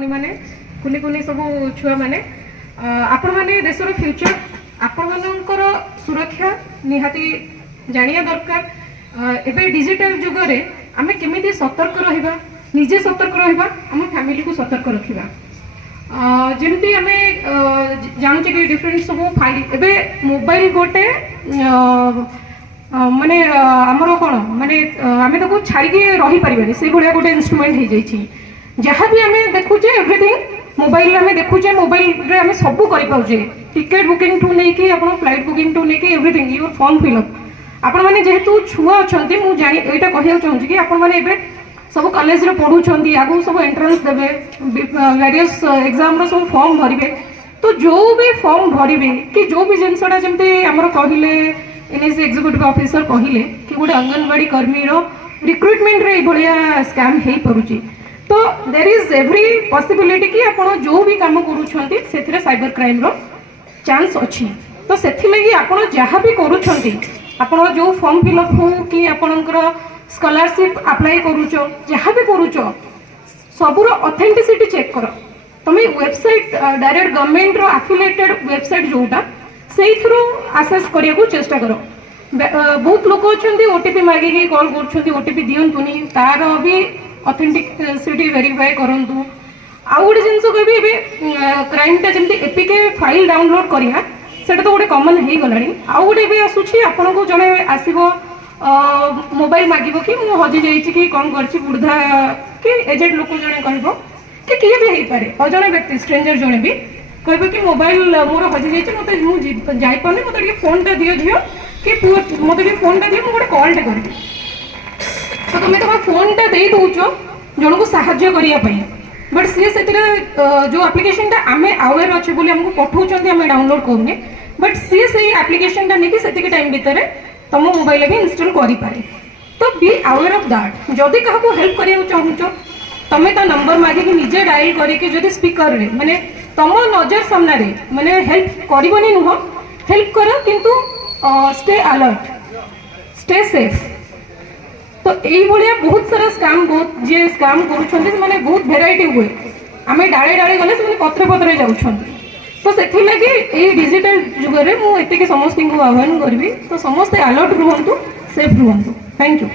पुणी मैंने कुनी कुनी सब छुआ मैंने आपण मैंने देशर फ्यूचर आपण मानकर सुरक्षा निहाती जानिया दरकार। एबे डिजिटल जुग रे आमे केमिति सतर्क रहिबा, निजे सतर्क रहिबा, हम फैमिली को सतर्क रखिबा। जेमती आमे जानचे कि डिफरेंट सब फाइल एबे मोबाइल गोटे माने हमरो कोन माने आमे ताको छाड़ी के रही परिबे से भलिया गोटे इंस्ट्रूमेंट हे जाई छी। जहाँ भी आम देखुचे एवरीथिंग मोबाइल आम देखुचे, मोबाइल आम सब करे टिकेट बुकिंग ठू नहीं कि फ्लाइट बुकिंग ठू नहीं कि एवरीथिंग योर फॉर्म फिलअप आपण मैंने जेहेतु छुआ अच्छा मुझे यहाँ कहना चाहूँगी कि आपण मैंने सब कॉलेज रे पढ़ुंट आगु सब एंट्रेंस देवे वेरियस एग्जाम सब फॉर्म भरवे। तो जो भी फॉर्म भरवे कि जो भी जिनसा जमी आम कहले एनएससी एग्जीक्यूटिव ऑफिसर कहले कि गोटे अंगनवाड़ी कर्मी रिक्रुटमेंट रे भाया स्कैम हो पड़ुची। तो देर इज एवरी पॉसिबिलिटी कि आप जो भी काम करुँच साइबर क्राइम रो चांस अच्छी। तो से आप जहाँ भी करुँच जो फॉर्म फिलअप हो कि आपणकर स्कॉलरशिप अप्लाई करुच जहाँ भी करुच सबूर ऑथेंटिसिटी चेक कर। तुम्हें वेबसाइट डायरेक्ट गवर्नमेंट रो एफिलिएटेड वेबसाइट जोटा से थ्रू आसेस करने को चेष्टा कर। बहुत लोग अच्छा ओटीपी मागिकी कॉल कर ओटीपी दिंतुनी तार भी ऑथेंटिसिटी वेरीफाई करंतु। आउ गोटे जिनस कहबी क्राइमटा जमी एपिके फाइल डाउनलोड करा सेटा तो गोटे कमन हो गलानी। आउ गोटे भी आसूची आपन को जड़े आसो मोबाइल मागिब कि मुझे हजि जाइए कि कौन कर वृद्धा कि एजेड लोक जड़े कह कि किए भी हो पारे अजणे व्यक्ति स्ट्रेंजर जड़े भी कह कि मोबाइल मोर हजि जाइए मत जापारे मत फोनटा दियो झील कि पुओ मत फोनटा दियो मुझे कॉलटे करी। तो तुम्हें तुम फोनटा दे दौच जन को साहाय्य करने बट सी से जो आप्लिकेशन आम अवेयर अच्छे बोली आमको पठाऊँ आम डाउनलोड करूने बट सी से आप्लिकेशन नहीं कि टाइम भितर तुम मोबाइल भी इंस्टॉल करें। तो बी अवेयर ऑफ दैट। जदि क्या हेल्प करने चाहूँ तुम्हें तो नंबर मागिकी निजे डायल करके स्पीकर रे माने तुम नजर सामने माने हेल्प करनी नुह हेल्प कर किंतु स्टे अलर्ट स्टे सेफ। तो ये बहुत सारा स्कैम बहुत जी स्कैम कर बहुत भेराइटी हुए आम डाले डाले गले से पत्रे पत्रे जाऊँ। तो से डिजिटल जुग में मुझे समस्त आह्वान करी तो समस्ते अलर्ट रुहतु सेफ रुहतु। Thank you.